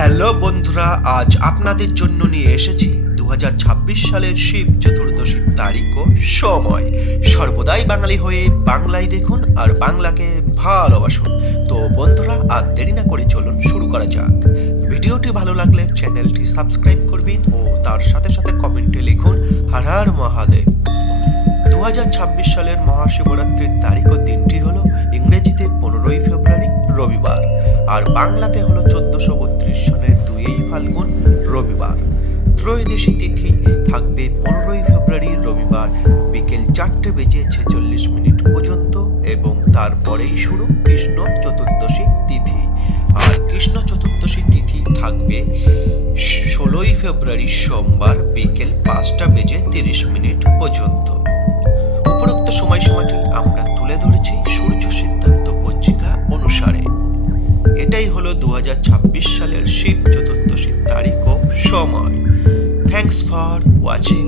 Hello বন্ধুরা, আজ আপনাদের জন্য নিয়ে এসেছি 2026 সালের শিব চতুর্দশীর তারিখ ও সময়। সর্বদাই বাঙালি হয়ে বাংলায় দেখুন আর বাংলাকে ভালোবাসুন। তো বন্ধুরা, আর দেরি না করে চলুন শুরু করা যাক। ভিডিওটি ভালো লাগলে চ্যানেলটি সাবস্ক্রাইব করবেন ও তার সাথে সাথে কমেন্টে লিখুন হর হর মহাদেব। 2026 সালের মহাশিবরাত্রির তারিখ ও দিনটি হলো ইংরেজিতে 15ই ফেব্রুয়ারি রবিবার, আর বাংলাতে হলো 1432 সনের 2ই ফাল্গুন রবিবার। ত্রয়োদশী তিথি থাকবে 15ই ফেব্রুয়ারি রবিবার বিকেল 4:46 পর্যন্ত, এবং তারপরেই শুরু কৃষ্ণ চতুর্দশী তিথি। আর কৃষ্ণ চতুর্দশী তিথি থাকবে 16ই ফেব্রুয়ারি সোমবার বিকেল 5:30 পর্যন্ত। উপরোক্ত সময়সীমাটি আমরা তুলে ধরেছি সূর্য সিদ্ধান্ত পঞ্জিকা অনুসারে। এটাই হলো 2026 সালের শিব চতুর্দশীর তারিখ ও সময়। Thanks for watching.